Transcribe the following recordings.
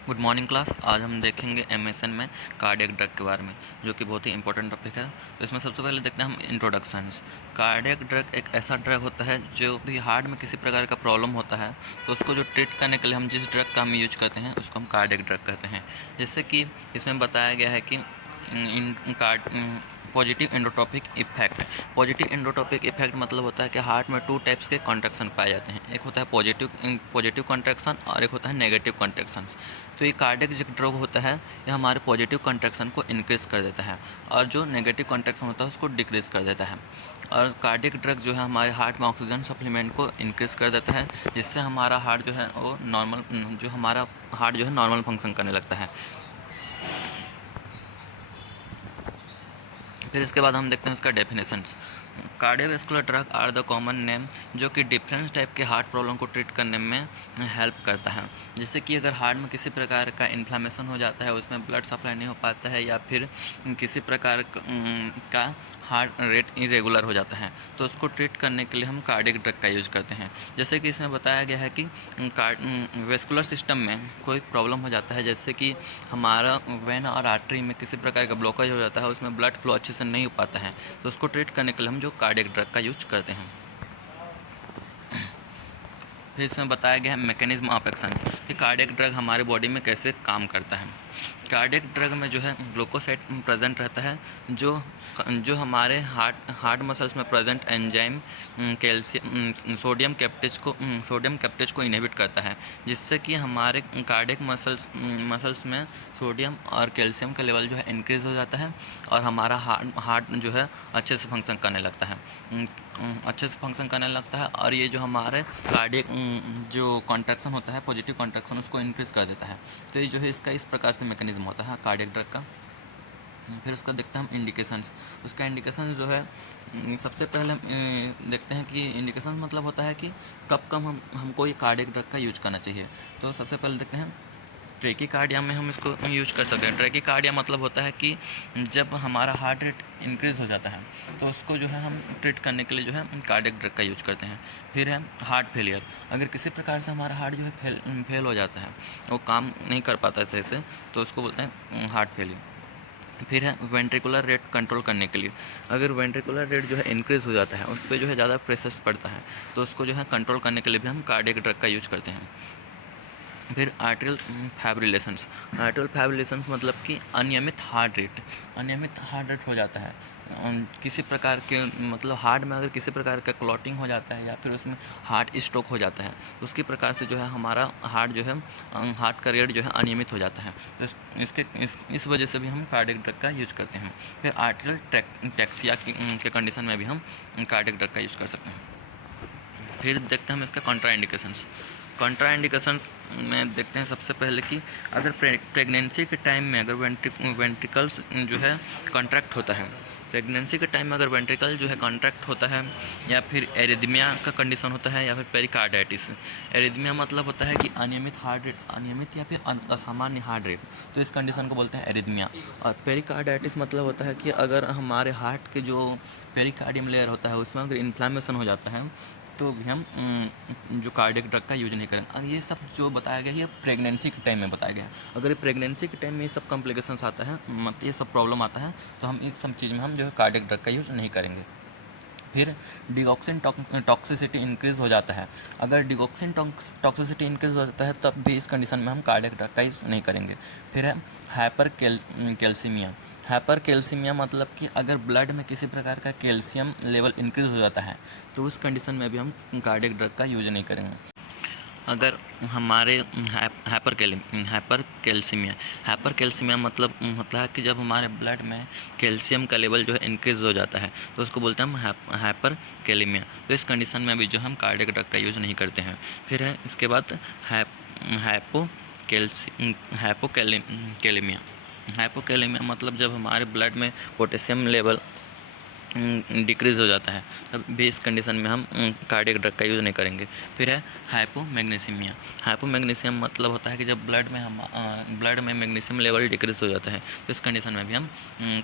Good morning class. आज हम देखेंगे एमएसएन में कार्डियक ड्रग के बारे में, जो कि बहुत ही इंपॉर्टेंट टॉपिक है। तो इसमें सबसे पहले देखते हैं हम इंट्रोडक्शंस। कार्डियक ड्रग एक ऐसा ड्रग होता है जो भी हार्ट में किसी प्रकार का प्रॉब्लम होता है तो उसको जो ट्रीट करने के लिए हम जिस ड्रग का हम यूज करते हैं उसको हम कार्डियक ड्रग कहते हैं। जैसे कि इसमें बताया गया है कि पॉजिटिव एंडोट्रोपिक इफेक्ट। पॉजिटिव एंडोट्रोपिक इफेक्ट मतलब होता है कि हार्ट में टू टाइप्स के कॉन्ट्रैक्शन पाए जाते हैं। एक होता है पॉजिटिव कॉन्ट्रैक्शन और एक होता है नेगेटिव कॉन्ट्रैक्शंस। तो ये कार्डियक जो ड्रग होता है ये हमारे पॉजिटिव कॉन्ट्रैक्शन को इंक्रीज़ कर देता है और जो नेगेटिव कॉन्ट्रैक्शन होता है उसको डिक्रीज़ कर देता है। और कार्डियक ड्रग जो है हमारे हार्ट में ऑक्सीजन सप्लीमेंट को इंक्रीज़ कर देता है, जिससे हमारा हार्ट जो है वो नॉर्मल फंक्शन करने लगता है। फिर इसके बाद हम देखते हैं इसका definitions. Cardiovascular drug are the common name जो कि डिफरेंट टाइप के हार्ट प्रॉब्लम को ट्रीट करने में हेल्प करता है। जैसे कि अगर हार्ट में किसी प्रकार का इन्फ्लामेशन हो जाता है, उसमें ब्लड सप्लाई नहीं हो पाता है या फिर किसी प्रकार का हार्ट रेट इरेगुलर हो जाता है तो उसको ट्रीट करने के लिए हम कार्डियक ड्रग का यूज़ करते हैं। जैसे कि इसमें बताया गया है कि वेस्कुलर सिस्टम में कोई प्रॉब्लम हो जाता है, जैसे कि हमारा वेन और आर्टरी में किसी प्रकार का ब्लॉकेज हो जाता है, उसमें ब्लड फ्लो अच्छे से नहीं हो पाता है तो उसको ट्रीट करने के लिए हम जो कार्डियक ड्रग का यूज करते हैं। फिर इसमें बताया गया है मैकेनिज्म ऑफ एक्शंस कि कार्डियक ड्रग हमारे बॉडी में कैसे काम करता है। कार्डियक ड्रग में जो है ग्लूकोसाइड प्रेजेंट रहता है जो हमारे हार्ट मसल्स में प्रेजेंट एंजाइम कैल्शियम सोडियम कैप्टेज को इनहिबिट करता है, जिससे कि हमारे कार्डियक मसल्स में सोडियम और कैल्शियम का लेवल जो है इंक्रीज़ हो जाता है और हमारा हार्ट जो है अच्छे से फंक्शन करने लगता है और ये जो हमारे कार्डियक जो कॉन्ट्रैक्शन होता है, पॉजिटिव कॉन्ट्रैक्शन, उसको इंक्रीज़ कर देता है। तो ये जो है इसका इस प्रकार से मैकेनिज्म होता है कार्डियक ड्रग का। फिर उसका देखते हैं हम इंडिकेशंस। उसका इंडिकेशन जो है सबसे पहले देखते हैं कि इंडिकेशन मतलब होता है कि कब हमको ये कार्डियक ड्रग का यूज करना चाहिए। तो सबसे पहले देखते हैं ट्रैकीकार्डिया में हम इसको यूज कर सकते हैं। ट्रैकीकार्डिया मतलब होता है कि जब हमारा हार्ट रेट इंक्रीज़ हो जाता है तो उसको जो है हम ट्रीट करने के लिए जो है कार्डियक ड्रग का यूज करते हैं। फिर है हार्ट फेलियर। अगर किसी प्रकार से हमारा हार्ट जो है फेल हो जाता है, वो काम नहीं कर पाता सही से, तो उसको बोलते हैं हार्ट फेलियर। फिर है वेंट्रिकुलर रेट कंट्रोल करने के लिए। अगर वेंट्रिकुलर रेट जो है इंक्रीज़ हो जाता है, उस पर जो है ज़्यादा प्रेशर पड़ता है तो उसको जो है कंट्रोल करने के लिए भी हम कार्डियक ड्रग का यूज करते हैं। फिर आर्ट्रियल फाइब्रिलेशंस मतलब कि अनियमित हार्ट रेट हो जाता है किसी प्रकार के, मतलब हार्ट में अगर किसी प्रकार का क्लॉटिंग हो जाता है या फिर उसमें हार्ट स्ट्रोक हो जाता है तो उसकी प्रकार से जो है हमारा हार्ट जो है हार्ट का रेट जो है अनियमित हो जाता है, तो इस वजह से भी हम कार्डियक ड्रग का यूज़ करते हैं। फिर आर्ट्रियल टैक्सिया के कंडीशन में भी हम कार्डियक ड्रग का यूज़ कर सकते हैं। फिर देखते हैं हम इसका कॉन्ट्राइंडिकेशंस में देखते हैं सबसे पहले कि अगर प्रेगनेंसी के टाइम में अगर वेंट्रिकल्स जो है कॉन्ट्रैक्ट होता है, प्रेगनेंसी के टाइम में अगर वेंट्रिकल जो है कॉन्ट्रैक्ट होता है या फिर एरिथमिया का कंडीशन होता है या फिर पेरिकार्डाइटिस। एरिथमिया मतलब होता है कि अनियमित या फिर असामान्य हार्ट रेट, तो इस कंडीशन को बोलते हैं एरिथमिया। और पेरिकार्डाइटिस मतलब होता है कि अगर हमारे हार्ट के जो पेरिकार्डियम लेयर होता है उसमें अगर इन्फ्लामेशन हो जाता है तो भी हम जो कार्डियक ड्रग का यूज नहीं करें। और ये सब जो बताया गया है ये प्रेगनेंसी के टाइम में बताया गया है। अगर ये प्रेगनेंसी के टाइम में ये सब कॉम्प्लिकेशंस आता है, मतलब ये सब प्रॉब्लम आता है, तो हम इस सब चीज़ में हम जो है कार्डियक ड्रग का यूज़ नहीं करेंगे। फिर डिगॉक्सिन टॉक्सिसिटी इंक्रीज़ हो जाता है। अगर डिगॉक्सिन टॉक्सिसिटी इंक्रीज़ हो जाता है तब भी इस कंडीशन में हम कार्डियक ड्रग का यूज़ नहीं करेंगे। फिर है हाइपर कैल्सीमिया मतलब कि अगर ब्लड में किसी प्रकार का कैल्शियम लेवल इंक्रीज़ हो जाता है तो उस कंडीशन में भी हम कार्डियक ड्रग का यूज नहीं करेंगे। अगर हमारे हाइपर कैल्सीमिया मतलब होता है कि जब हमारे ब्लड में कैल्शियम का लेवल जो है इंक्रीज़ हो जाता है तो उसको बोलते हैं हम हाइपर कैलेमिया। तो इस कंडीशन में भी जो हम कार्डियक ड्रग का यूज़ नहीं करते हैं। फिर है इसके बाद हाइपोकैलेमिया मतलब जब हमारे ब्लड में पोटेशियम लेवल डिक्रीज़ हो जाता है तब भी इस कंडीशन में हम कार्डियक ड्रग का यूज़ नहीं करेंगे। फिर है हाइपोमैग्नीशियम मतलब होता है कि जब ब्लड में मैग्नीशियम लेवल डिक्रीज़ हो जाता है तो इस कंडीशन में भी हम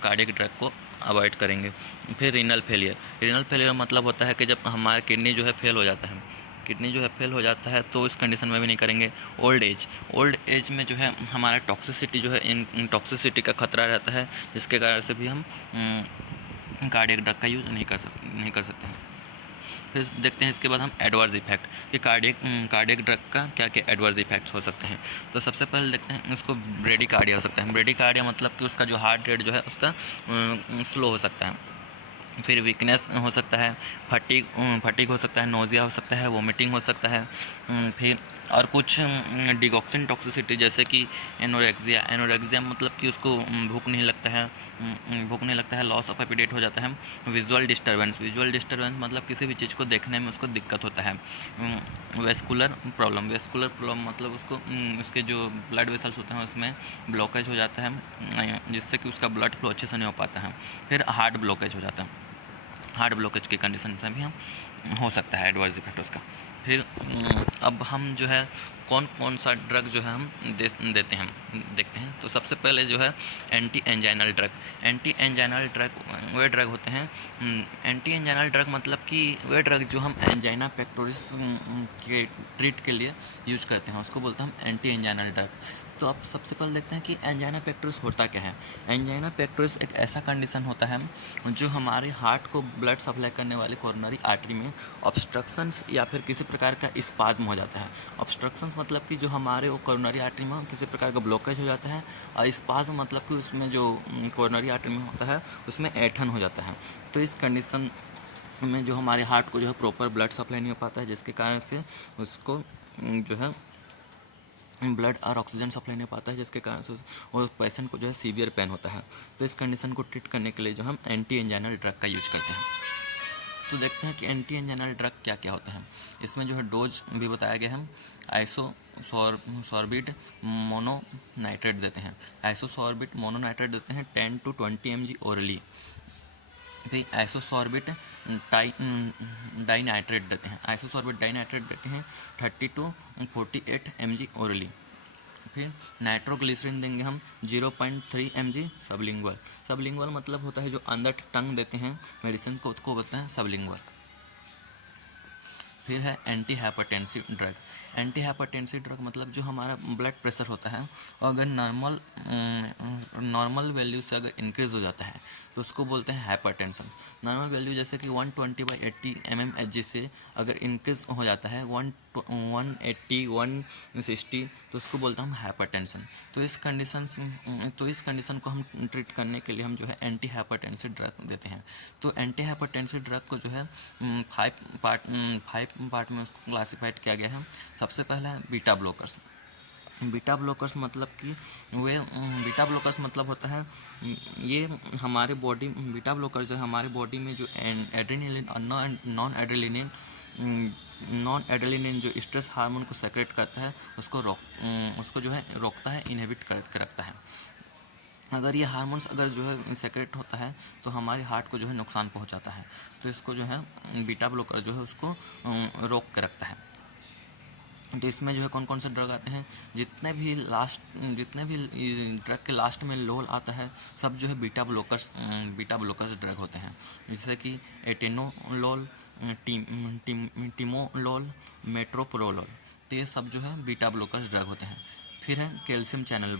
कार्डियक ड्रग को अवॉइड करेंगे। फिर रीनल फेलियर मतलब होता है कि जब हमारा किडनी जो है फेल हो जाता है, किडनी जो है फेल हो जाता है तो इस कंडीशन में भी नहीं करेंगे। ओल्ड एज में जो है हमारा टॉक्सिसिटी जो है इन टॉक्सिसिटी का खतरा रहता है, जिसके कारण से भी हम कार्डियक ड्रग का यूज़ नहीं कर सकते हैं। फिर देखते हैं इसके बाद हम एडवर्स इफेक्ट कि कार्डियक ड्रग का क्या क्या एडवर्स इफेक्ट्स हो सकते हैं। तो सबसे पहले देखते हैं उसको ब्रेडिकार्डिया हो सकता है। ब्रेडिकार्डिया मतलब कि उसका जो हार्ट रेट जो है उसका स्लो हो सकता है। फिर वीकनेस हो सकता है, फटीग हो सकता है, नोज़िया हो सकता है, वोमिटिंग हो सकता है। फिर और कुछ डिगॉक्सिन टॉक्सिसिटी जैसे कि एनोरेक्सिया मतलब कि उसको भूख नहीं लगता है, लॉस ऑफ एपिटाइट हो जाता है। विजुअल डिस्टर्बेंस मतलब किसी भी चीज़ को देखने में उसको दिक्कत होता है। वेस्कुलर प्रॉब्लम मतलब उसको उसके जो ब्लड वेसल्स होते हैं उसमें ब्लॉकेज हो जाता है, जिससे कि उसका ब्लड फ्लो अच्छे से नहीं हो पाता है। फिर हार्ट ब्लॉकेज हो जाता है। हार्ट ब्लॉकेज की कंडीशन से भी हम हो सकता है एडवर्स इफेक्ट उसका। फिर अब हम जो है कौन कौन सा ड्रग जो है हम देते हैं देखते हैं। तो सबसे पहले जो है एंटी एंजाइनल ड्रग वे ड्रग होते हैं। एंटी एंजाइनल ड्रग मतलब कि वे ड्रग जो हम एंजाइना पेक्टोरिस के ट्रीट के लिए यूज करते हैं, उसको बोलते हैं हम एंटी एंजाइनल ड्रग। तो अब सबसे पहले देखते हैं कि एंजाइना पेक्टोरिस होता क्या है। एंजाइना पेक्टोरिस एक ऐसा कंडीशन होता है जो हमारे हार्ट को ब्लड सप्लाई करने वाली कोरोनरी आर्टरी में ऑब्स्ट्रक्शंस या फिर किसी प्रकार का स्पाज्म हो जाता है। ऑब्स्ट्रक्शंस मतलब कि जो हमारे वो कोरोनरी आर्टरी में किसी प्रकार का ब्लॉकेज हो जाता है, और स्पाज्म मतलब कि उसमें जो कोरोनरी आर्टरी में होता है उसमें ऐंठन हो जाता है। तो इस कंडीशन में जो हमारे हार्ट को जो है प्रॉपर ब्लड सप्लाई नहीं हो पाता है, जिसके कारण से उसको जो है ब्लड और ऑक्सीजन सप्लाई नहीं पाता है, जिसके कारण से उस पेशेंट को जो है सीवियर पेन होता है। तो इस कंडीशन को ट्रीट करने के लिए जो हम एंटी एंजाइनल ड्रग का यूज करते हैं। तो देखते हैं कि एंटी एंजाइनल ड्रग क्या क्या होता है। इसमें जो है डोज भी बताया गया है। आइसोसॉर्बिट मोनोनाइट्रेट देते हैं। आइसोसॉर्बिट मोनोनाइट्रेट देते हैं 10 to 20 mg ओरली। फिर आइसोसॉर्बिट डाइनाइट्रेट देते हैं। आइसोसॉर्बिट डाइनाइट्रेट देते हैं 30 to 48 mg ओरली। फिर नाइट्रोग्लिसरीन देंगे हम 0.3 mg सबलिंगुअल मतलब होता है जो अंदर टंग देते हैं मेडिसिन को, उसको बोलते हैं सबलिंगुअल। फिर है एंटी हाइपरटेंसिव ड्रग मतलब जो हमारा ब्लड प्रेशर होता है अगर नॉर्मल वैल्यू से अगर इंक्रीज़ हो जाता है तो उसको बोलते हैं हाइपरटेंशन। नॉर्मल वैल्यू जैसे कि 120/80 mmHg से अगर इंक्रीज़ हो जाता है 180 160 तो उसको बोलते हैं हम हाइपरटेंशन। तो इस कंडीशन को हम ट्रीट करने के लिए हम जो है एंटी हाइपरटेंसिव ड्रग देते हैं। तो एंटी हाइपरटेंसिव ड्रग को जो है 5 पार्ट में उसको क्लासिफाइड किया गया है। सबसे पहला है बीटा ब्लॉकर्स मतलब कि वे बीटा ब्लॉकर्स मतलब होता है ये हमारे बॉडी बीटा ब्लॉकर जो है हमारे बॉडी में जो एड्रेनलिन और नॉन एड्रेनलिन जो स्ट्रेस हार्मोन को सेक्रेट करता है उसको जो है रोकता है, इनहिबिट करके रखता है। अगर ये हार्मोन्स अगर जो है सेक्रेट होता है तो हमारे हार्ट को जो है नुकसान पहुंचाता है। तो इसको जो है बीटा ब्लॉकर जो है उसको रोक के रखता है। तो इसमें जो है कौन कौन से ड्रग आते हैं, जितने भी ड्रग के लास्ट में लोल आता है सब जो है बीटा ब्लॉकर्स ड्रग होते हैं। जैसे कि एटेनोलोल, टिमोलोल, मेट्रोप्रोलोल, तो ये सब जो है बीटा ब्लॉकर्स ड्रग होते हैं। फिर है कैल्शियम चैनल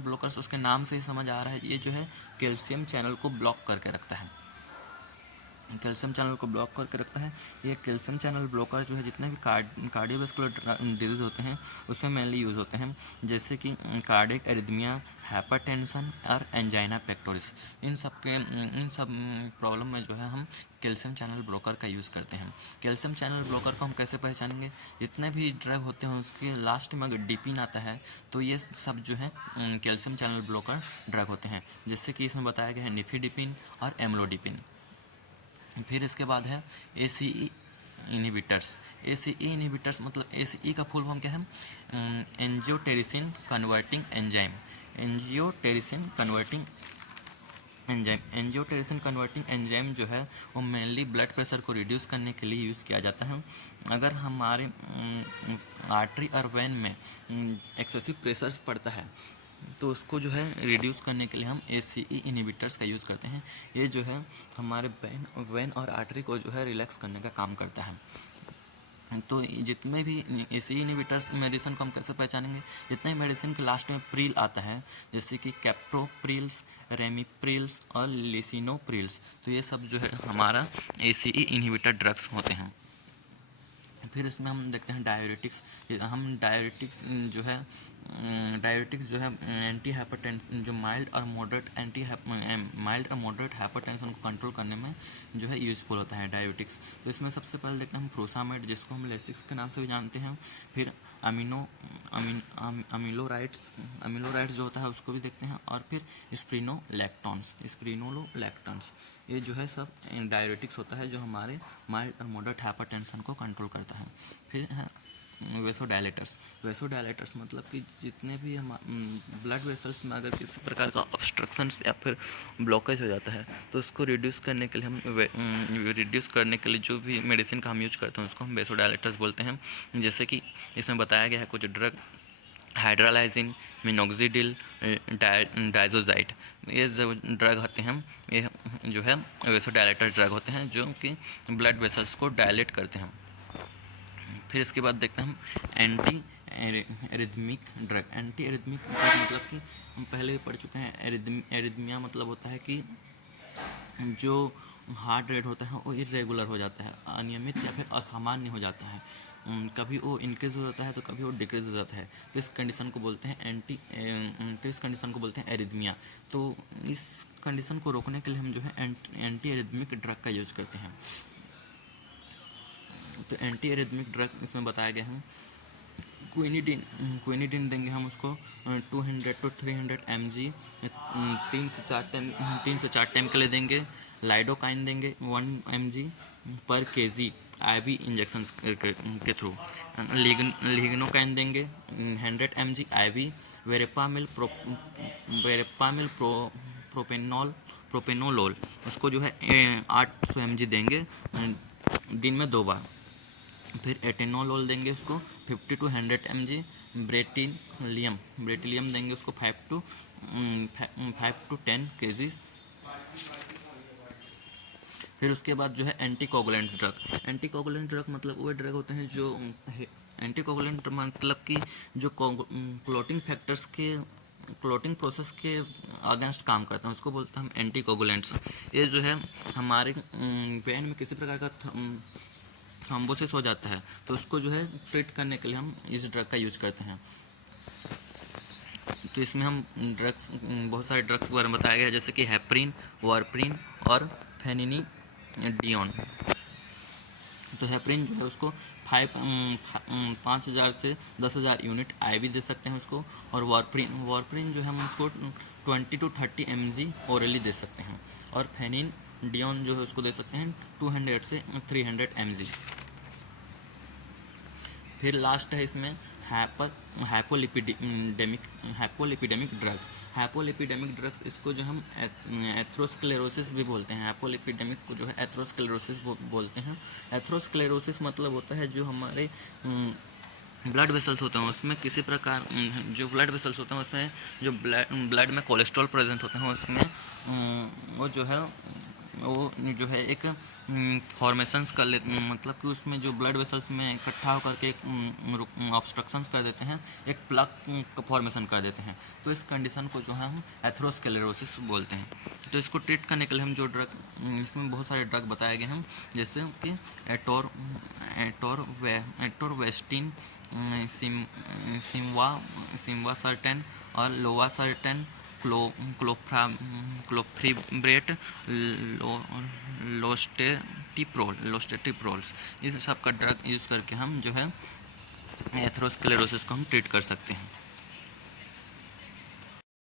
ब्लॉकर्स उसके नाम से ही समझ आ रहा है, ये जो है कैल्शियम चैनल को ब्लॉक करके रखता है। ये कैल्शियम चैनल ब्लॉकर जो है जितने भी कार्डियोवैस्कुलर डिजीज़ होते हैं उसमें मेनली यूज़ होते हैं, जैसे कि कार्डियक एरिथमिया, हाइपरटेंशन और एंजाइना पेक्टोरिस। इन सब प्रॉब्लम में जो है हम कैल्शियम चैनल ब्लॉकर का यूज़ करते हैं। कैल्शियम चैनल ब्लॉकर को हम कैसे पहचानेंगे, जितने भी ड्रग होते हैं उसके लास्ट में अगर डिपिन आता है तो ये सब जो है कैल्शियम चैनल ब्लॉकर ड्रग होते हैं, जैसे कि इसमें बताया गया है निफिडिपिन और एम्लोडिपिन। फिर इसके बाद है ACE इनहिबिटर्स मतलब ACE का फुल फॉर्म क्या है, एंजियोटेंसिन कन्वर्टिंग एंजाइम जो है वो मेनली ब्लड प्रेशर को रिड्यूस करने के लिए यूज़ किया जाता है। अगर हमारे आर्टरी और वेन में एक्सेसिव प्रेशर पड़ता है तो उसको जो है रिड्यूस करने के लिए हम ACE इनहिबिटर्स का यूज़ करते हैं। ये जो है हमारे वेन और आर्टरी को जो है रिलैक्स करने का काम करता है। तो जितने भी एसी इनहिबिटर्स मेडिसिन को हम कैसे पहचानेंगे, जितने मेडिसिन के लास्ट में प्रिल आता है, जैसे कि कैप्टोप्रिल्स, रेमिप्रिल्स और लिसिनोप्रिल्स, तो ये सब जो है हमारा एसीई इनहिबिटर ड्रग्स होते हैं। फिर इसमें हम देखते हैं डायरेटिक्स। हम डायरेटिक्स जो है एंटी हाइपरटेंशन, जो माइल्ड और मॉडरेट हाइपरटेंशन को कंट्रोल करने में जो है यूज़फुल होता है डायरेटिक्स। तो इसमें सबसे पहले देखते हैं हम फ्रोसामेड, जिसको हम लेसिक्स के नाम से भी जानते हैं। फिर अमीलोराइड्स जो होता है उसको भी देखते हैं, और फिर स्प्रिनोलैक्टॉन्स, ये जो है सब डायरेटिक्स होता है जो हमारे माइल्ड और मॉडरेट हाइपरटेंशन को कंट्रोल करता है। फिर है वेसोडायलेटर्स मतलब कि जितने भी हम ब्लड वेसल्स में अगर किसी प्रकार का ऑब्स्ट्रक्शंस या फिर ब्लॉकेज हो जाता है तो उसको रिड्यूस करने के लिए जो भी मेडिसिन का हम यूज करते हैं उसको हम वेसोडायलेटर्स बोलते हैं। जैसे कि इसमें बताया गया है कुछ ड्रग, हाइड्रालाइजिन, मिनोक्सिडिल, डाइजोजाइड, ये जो ड्रग होते हैं ये जो है वेसोडायलेटर ड्रग होते हैं जो कि ब्लड वेसल्स को डायलेट करते हैं। फिर इसके बाद देखते हैं हम anti arrhythmic drug. Anti arrhythmic drug मतलब कि हम पहले भी पढ़ चुके हैं। एरिथमिया मतलब होता है कि जो हार्ट रेट होता है वो इरेगुलर हो जाता है, अनियमित या फिर असामान्य हो जाता है। कभी वो इंक्रीज हो जाता है तो कभी वो डिक्रीज हो जाता है। तो इस कंडीशन को बोलते हैं एरिथमिया। तो इस कंडीशन को रोकने के लिए हम जो है एंटी एरिथमिक ड्रग का यूज करते हैं। तो एंटी एरिथमिक ड्रग इसमें बताया गया है, क्विनिडिन देंगे हम उसको 200 to 300 mg 3 से 4 टाइम के लिए देंगे। लाइडोकाइन देंगे 1 mg पर kg IV इंजेक्शन के थ्रू। लिग्नोकाइन देंगे 100 mg IV। प्रोपेनोलोल उसको जो है 800 mg देंगे दिन में 2 बार। फिर एटेनोलोल देंगे उसको 50 to 100 mg। ब्रेटिलियम देंगे उसको 5 to 10 kg। फिर उसके बाद जो है एंटीकोगुलेंट ड्रग मतलब वो ड्रग होते हैं जो एंटीकोगुलेंट मतलब कि जो क्लॉटिंग प्रोसेस के अगेंस्ट काम करते हैं उसको बोलते हैं हम एंटीकोगुलेंट्स। ये जो है हमारे वेन में किसी प्रकार का थ्रोम्बोसिस हो जाता है तो उसको जो है ट्रीट करने के लिए हम इस ड्रग का यूज करते हैं। तो इसमें हम बहुत सारे ड्रग्स के बारे में बताया गया है, जैसे कि हेपरिन, वारप्रिन और फेनिनिडियोन। तो हेपरिन जो है उसको 5,000 से 10,000 यूनिट IV दे सकते हैं उसको, और वारप्रिन जो है हम उसको 20 to 30 mg ओरली दे सकते हैं, और फेनिडियोन जो है उसको दे सकते हैं 200 से 300 mg। फिर लास्ट है इसमें हाइपोलिपिडेमिक ड्रग्स। इसको जो हम एथ्रोस्क्लेरोसिस भी बोलते हैं। हाइपोलिपिडेमिक को जो है एथ्रोस्क्लेरोसिस बोलते हैं। एथ्रोस्क्लेरोसिस मतलब होता है जो हमारे ब्लड वेसल्स होते हैं उसमें किसी प्रकार जो ब्लड वेसल्स होते हैं उसमें जो ब्लड में कोलेस्ट्रॉल प्रेजेंट होते हैं उसमें वो जो है एक फॉर्मेशंस कर लेते, मतलब कि उसमें जो ब्लड वेसल्स में इकट्ठा होकर के एक ऑब्स्ट्रक्शंस कर देते हैं, एक प्लग का फॉर्मेशन कर देते हैं। तो इस कंडीशन को जो है हम एथ्रोस्क्लेरोसिस बोलते हैं। तो इसको ट्रीट करने के लिए हम जो ड्रग, इसमें बहुत सारे ड्रग बताए गए हैं, जैसे कि एटोरवेस्टिन, सिम्वासर्टेन और लोवासर्टेन, क्लोफ्रिब्रेट, लोस्टेटिप्रोल्स, इस सब का ड्रग यूज़ करके हम जो है एथ्रोस्क्लेरोसिस को हम ट्रीट कर सकते हैं।